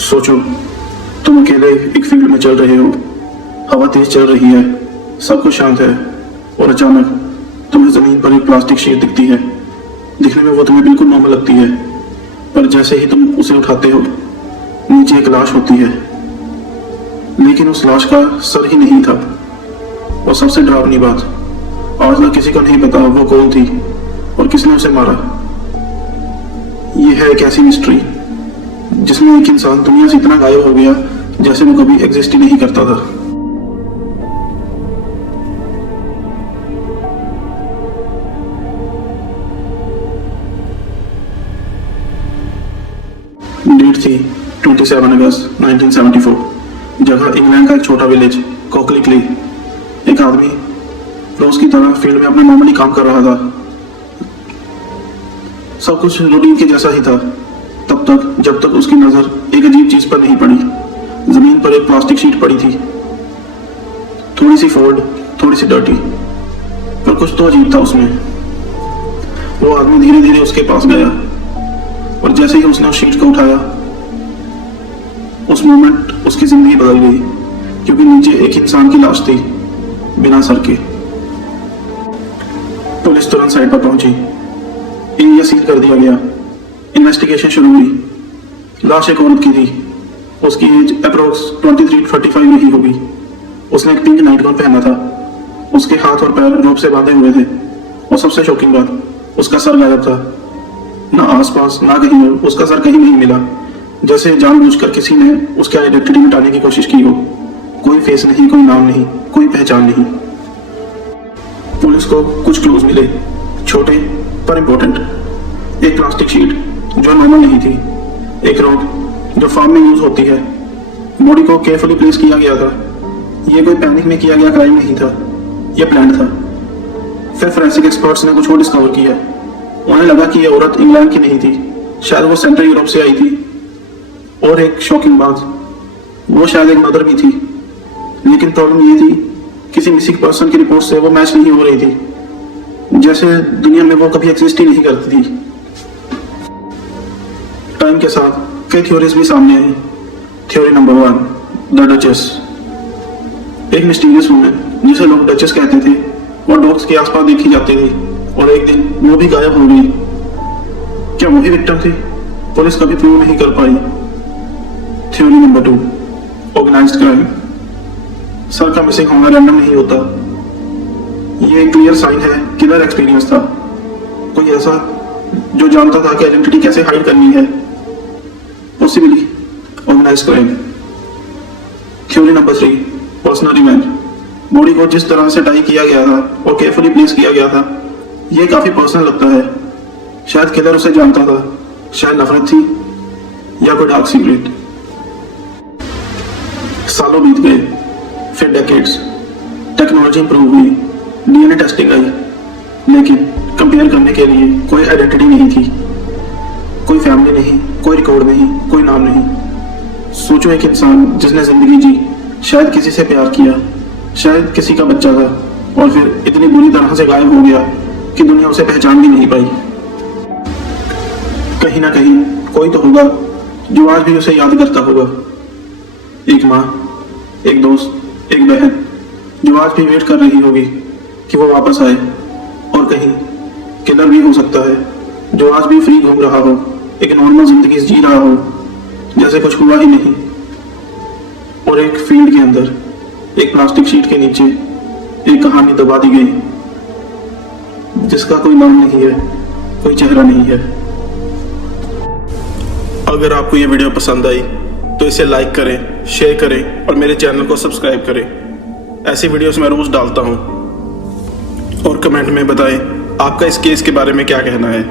सोचो, तुम अकेले एक फील्ड में चल रहे हो, हवा तेज चल रही है, सब कुछ शांत है और अचानक तुम्हें जमीन पर एक प्लास्टिक शीट दिखती है। दिखने में वो तुम्हें बिल्कुल नॉर्मल लगती है, पर जैसे ही तुम उसे उठाते हो नीचे एक लाश होती है। लेकिन उस लाश का सर ही नहीं था। और सबसे डरावनी बात, आज तक किसी को नहीं पता वो कौन थी और किसने उसे मारा। यह है एक ऐसी मिस्ट्री जिसमें एक इंसान दुनिया से इतना गायब हो गया जैसे वो कभी एग्जिस्ट ही नहीं करता था। डेट थी 27 अगस्त 1974। जगह इंग्लैंड का एक छोटा विलेज कॉकली क्ले। एक आदमी रोज की तरह फील्ड में अपना मामूली काम कर रहा था। सब कुछ रूटीन के जैसा ही था तब तक जब तक उसकी नजर एक अजीब चीज पर नहीं पड़ी। जमीन पर एक प्लास्टिक शीट पड़ी थी, थोड़ी सी फोल्ड, थोड़ी सी डर्टी, पर कुछ तो अजीब था उसमें। वो आदमी धीरे धीरे उसके पास गया और जैसे ही उसने उस शीट को उठाया उस मोमेंट उसकी जिंदगी बदल गई, क्योंकि नीचे एक इंसान की लाश थी बिना सर के। पुलिस तुरंत साइड पर पहुंची, एरिया सील कर दिया गया। इन्वेस्टिगेशन शुरू हुई। लाश एक औरत की थी। उसकी एज अप्रोक्स 23-35 रही होगी। उसने एक पिंक नाइट गाउन पहना था। उसके हाथ और पैर रोप से बांधे हुए थे और सबसे शॉकिंग बात, उसका सर गायब था। ना आसपास ना कहीं और उसका सर कहीं नहीं मिला, जैसे जानबूझकर किसी ने उसकी आइडेंटिटी मिटाने की कोशिश की हो। कोई फेस नहीं, कोई नाम नहीं, कोई पहचान नहीं। पुलिस को कुछ क्लूज मिले, छोटे पर इंपॉर्टेंट। एक प्लास्टिक शीट जो नॉर्मल नहीं थी, एक रॉड जो फार्म में यूज होती है। बॉडी को केयरफुली प्लेस किया गया था। यह कोई पैनिक में किया गया क्राइम नहीं था, यह प्लान था। फिर फोरेंसिक एक्सपर्ट्स ने कुछ और डिस्कवर किया। उन्हें लगा कि यह औरत इंग्लैंड की नहीं थी, शायद वो सेंट्रल यूरोप से आई थी। और एक शॉकिंग बात, वो शायद एक मदर भी थी। लेकिन प्रॉब्लम ये थी, किसी मिसिंग पर्सन की रिपोर्ट से वो मैच नहीं हो रही थी, जैसे दुनिया में वो कभी एग्जिस्ट ही नहीं करती थी। टाइम के साथ कई थ्योरीज भी सामने आई। Theory number 1, the duchess. एक मिस्टीरियस वुमेन जिसे लोग डचेस कहते थे, वो डॉग्स के आसपास देखी जाती थी और एक दिन वो भी गायब हो गई। क्या वही विक्टिम थी? पुलिस कभी प्रूव नहीं कर पाई। Theory number 2, organised crime. सर का मिसिंग होना रैंडम नहीं होता। ये एक क्लियर साइन है किलर एक्सपीरियंस था। कोई ऐसा जो जानता था कि आइडेंटिटी कैसे हाइड करनी है। Possibly organised crime. Theory number 3, personal revenge. Body को जिस तरह से टाई किया गया था और केयरफुली प्लेस किया गया था, यह काफी पर्सनल लगता है। शायद किलर उसे जानता था, शायद नफरत थी या कोई डार्क सीक्रेट। सालों बीत गए, फिर डेकेड्स। टेक्नोलॉजी इंप्रूव हुई, डीएनए टेस्टिंग आई, लेकिन कंपेयर करने के लिए कोई आइडेंटिटी नहीं थी। कोई फैमिली नहीं, कोई रिकॉर्ड नहीं, कोई नाम नहीं। सोचो, एक इंसान जिसने जिंदगी जी, शायद किसी से प्यार किया, शायद किसी का बच्चा था, और फिर इतनी बुरी तरह से गायब हो गया कि दुनिया उसे पहचान भी नहीं पाई। कहीं ना कहीं कोई तो होगा जो आज भी उसे याद करता होगा। एक माँ, एक दोस्त, एक बहन जो आज भी वेट कर रही होगी कि वो वापस आए। और कहीं किलर भी हो सकता है जो आज भी फ्री घूम रहा हो, एक नॉर्मल जिंदगी जी रहा हो जैसे कुछ हुआ ही नहीं। और एक फील्ड के अंदर, एक प्लास्टिक शीट के नीचे एक कहानी दबा दी गई जिसका कोई नाम नहीं है, कोई चेहरा नहीं है। अगर आपको ये वीडियो पसंद आई तो इसे लाइक करें, शेयर करें और मेरे चैनल को सब्सक्राइब करें। ऐसी वीडियोस मैं रोज डालता हूँ। और कमेंट में बताएं आपका इस केस के बारे में क्या कहना है।